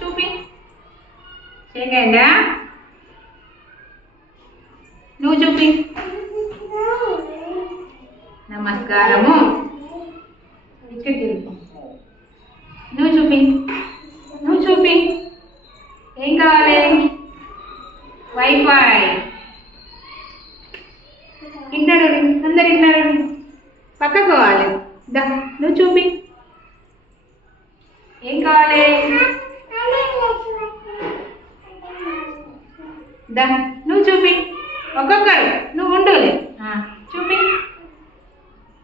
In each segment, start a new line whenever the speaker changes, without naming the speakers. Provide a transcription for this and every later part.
చూపి. చేయగండా నువ్వు చూపి. నమస్కారము. ఇక్కడ నువ్వు చూపి. నువ్వు చూపి. ఏం కావాలి? వైఫై ఇన్నాడు అందరు ఇన్నాడు పక్కకు కావాలి దా నువ్వు చూపి. ఏం కావాలి? దా నువ్వు చూపి. ఒక్కొక్కరు నువ్వు ఉండులే. ఆ, చూపి.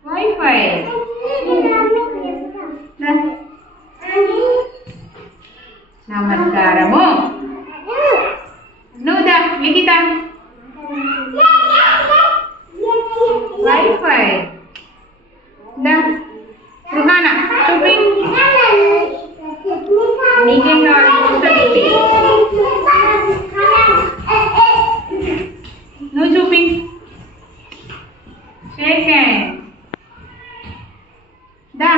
వైఫై దా. నమస్కారము. నువ్వు దా లిఖిత వైఫై దా. రుహానా చూపి. నీకేం కావాలి చూస్తా చూపి నువ్వు చూపి హ్యాండ్ దా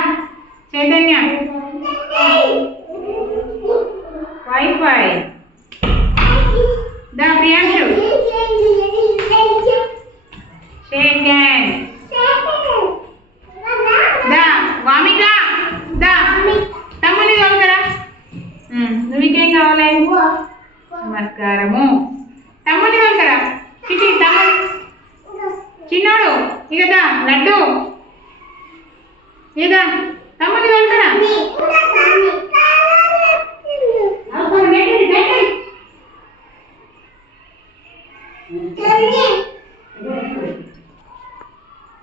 చైతన్య. వైఫై దా ప్రియాంశు. షేక్ హ్యాండ్ దా వామిక. దా తమ్ముని కావుతారా నువ్వు ఇంకేం కావాలి? నమస్కారము తమ్ముని కావుతారా చిటి తమ్ముడు ఇదా లడ్డు? ఇదా తమ్ముడు వెళ్తారా Thank you.